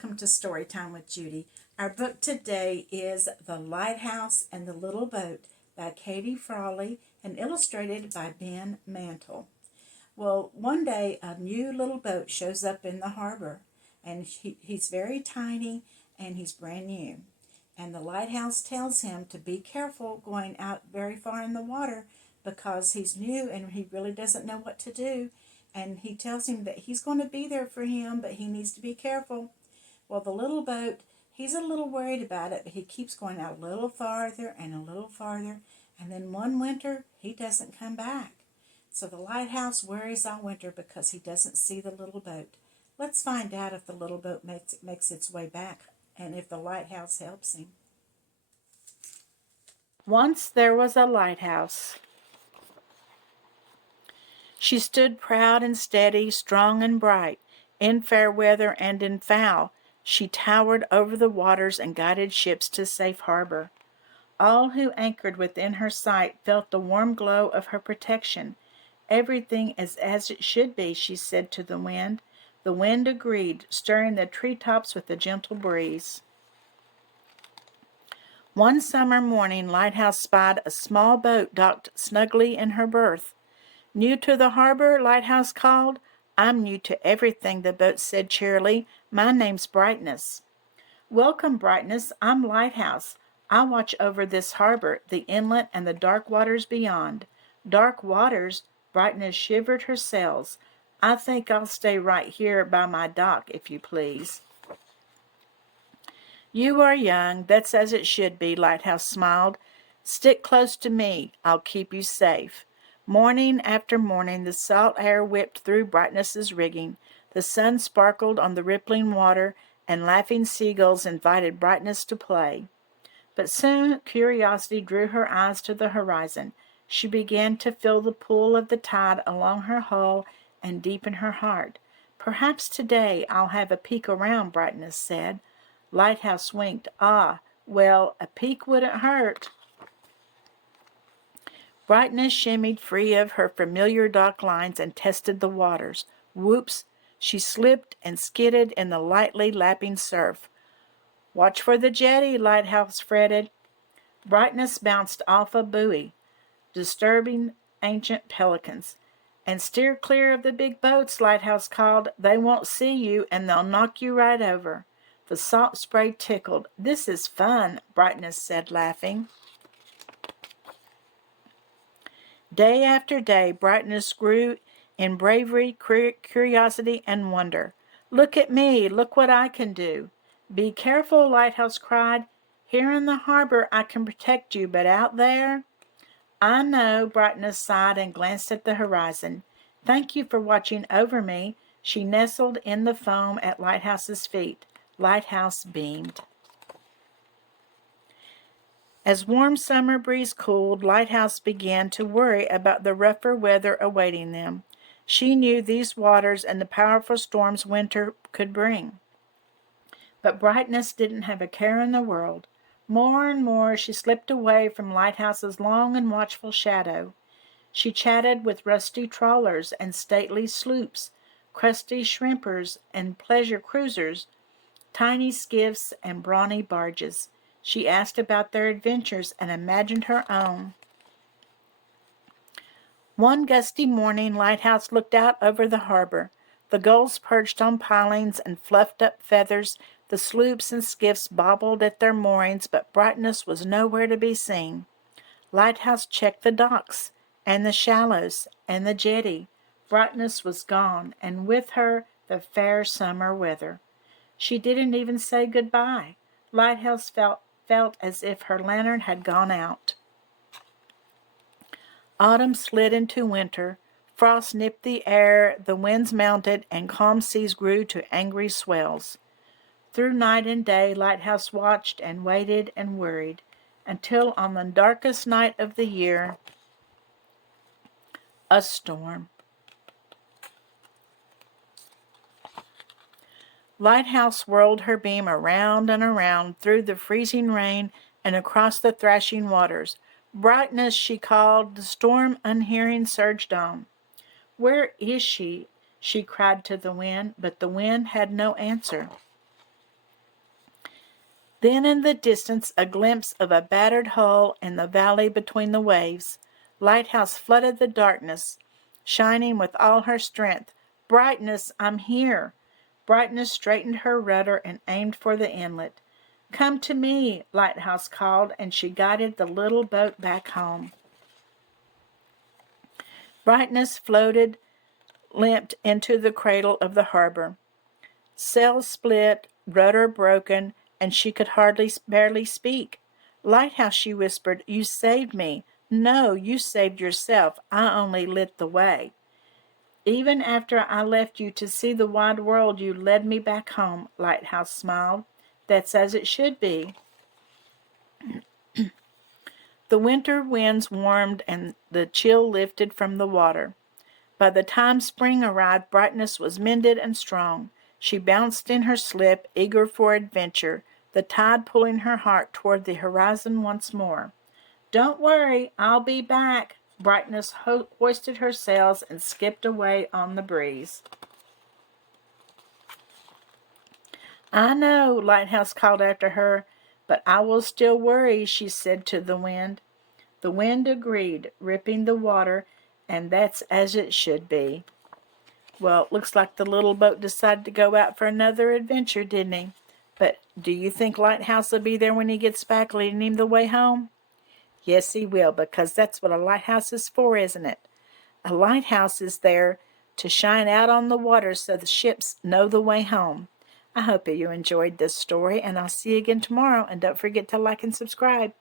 welcome to Storytime with Judy. Our book today is The Lighthouse and the Little Boat by Katie Frawley and illustrated by Ben Mantle. Well, one day a new little boat shows up in the harbor, and he's very tiny and he's brand new. And the lighthouse tells him to be careful going out very far in the water because he's new and he really doesn't know what to do. And he tells him that he's going to be there for him, but he needs to be careful. Well, the little boat, he's a little worried about it, but he keeps going out a little farther and a little farther. And then one winter, he doesn't come back. So the lighthouse worries all winter because he doesn't see the little boat. Let's find out if the little boat makes its way back and if the lighthouse helps him. Once there was a lighthouse. She stood proud and steady, strong and bright. In fair weather and in foul, she towered over the waters and guided ships to safe harbor. All who anchored within her sight felt the warm glow of her protection. Everything is as it should be, she said to the wind. The wind agreed, stirring the treetops with a gentle breeze. One summer morning, Lighthouse spied a small boat docked snugly in her berth. "New to the harbor?" Lighthouse called. "I'm new to everything," the boat said cheerily. "My name's Brightness." "Welcome, Brightness. I'm Lighthouse. I watch over this harbor, the inlet, and the dark waters beyond." "Dark waters?" Brightness shivered her sails. "I think I'll stay right here by my dock, if you please." "You are young. That's as it should be," Lighthouse smiled. "Stick close to me. I'll keep you safe." Morning after morning, the salt air whipped through Brightness's rigging. The sun sparkled on the rippling water, and laughing seagulls invited Brightness to play. But soon curiosity drew her eyes to the horizon. She began to feel the pull of the tide along her hull and deep in her heart. "Perhaps today I'll have a peek around," Brightness said. Lighthouse winked. "Ah, well, a peek wouldn't hurt." Brightness shimmied free of her familiar dock lines and tested the waters. Whoops! She slipped and skidded in the lightly lapping surf. "Watch for the jetty," Lighthouse fretted. Brightness bounced off a buoy, disturbing ancient pelicans. "And steer clear of the big boats," Lighthouse called. "They won't see you, and they'll knock you right over." The salt spray tickled. "This is fun," Brightness said, laughing. Day after day, Brightness grew in bravery, curiosity, and wonder. "Look at me! Look what I can do!" "Be careful," Lighthouse cried. "Here in the harbor I can protect you, but out there—" "I know," Brightness sighed and glanced at the horizon. "Thank you for watching over me." She nestled in the foam at Lighthouse's feet. Lighthouse beamed. As warm summer breeze cooled, Lighthouse began to worry about the rougher weather awaiting them. She knew these waters and the powerful storms winter could bring. But Brightness didn't have a care in the world. More and more she slipped away from Lighthouse's long and watchful shadow. She chatted with rusty trawlers and stately sloops, crusty shrimpers and pleasure cruisers, tiny skiffs and brawny barges. She asked about their adventures and imagined her own. One gusty morning, Lighthouse looked out over the harbor. The gulls perched on pilings and fluffed up feathers. The sloops and skiffs bobbled at their moorings, but Brightness was nowhere to be seen. Lighthouse checked the docks and the shallows and the jetty. Brightness was gone, and with her the fair summer weather. She didn't even say goodbye. Lighthouse felt as if her lantern had gone out. Autumn slid into winter. Frost nipped the air, the winds mounted, and calm seas grew to angry swells. Through night and day, Lighthouse watched and waited and worried, until on the darkest night of the year, a storm. Lighthouse whirled her beam around and around through the freezing rain and across the thrashing waters. "Brightness," she called. The storm, unhearing, surged on. "Where is she?" she cried to the wind, but the wind had no answer. Then in the distance a glimpse of a battered hull in the valley between the waves. Lighthouse flooded the darkness, shining with all her strength. Brightness, I'm here. Brightness straightened her rudder and aimed for the inlet. Come to me, Lighthouse called, and she guided the little boat back home. Brightness floated, limped into the cradle of the harbor. Sails split, rudder broken, and she could barely speak. Lighthouse, she whispered, you saved me. No, you saved yourself. I only lit the way. Even after I left you to see the wide world, you led me back home, Lighthouse smiled. That's as it should be. The winter winds warmed and the chill lifted from the water. By the time spring arrived, Brightness was mended and strong. She bounced in her slip, eager for adventure, the tide pulling her heart toward the horizon once more. Don't worry, I'll be back. Brightness hoisted her sails and skipped away on the breeze. I know, Lighthouse called after her, but I will still worry, she said to the wind. The wind agreed, ripping the water, and that's as it should be. Well, it looks like the little boat decided to go out for another adventure, didn't he? But do you think Lighthouse will be there when he gets back, leading him the way home? Yes, he will, because that's what a lighthouse is for, isn't it? A lighthouse is there to shine out on the water so the ships know the way home. I hope you enjoyed this story, and I'll see you again tomorrow. And don't forget to like and subscribe.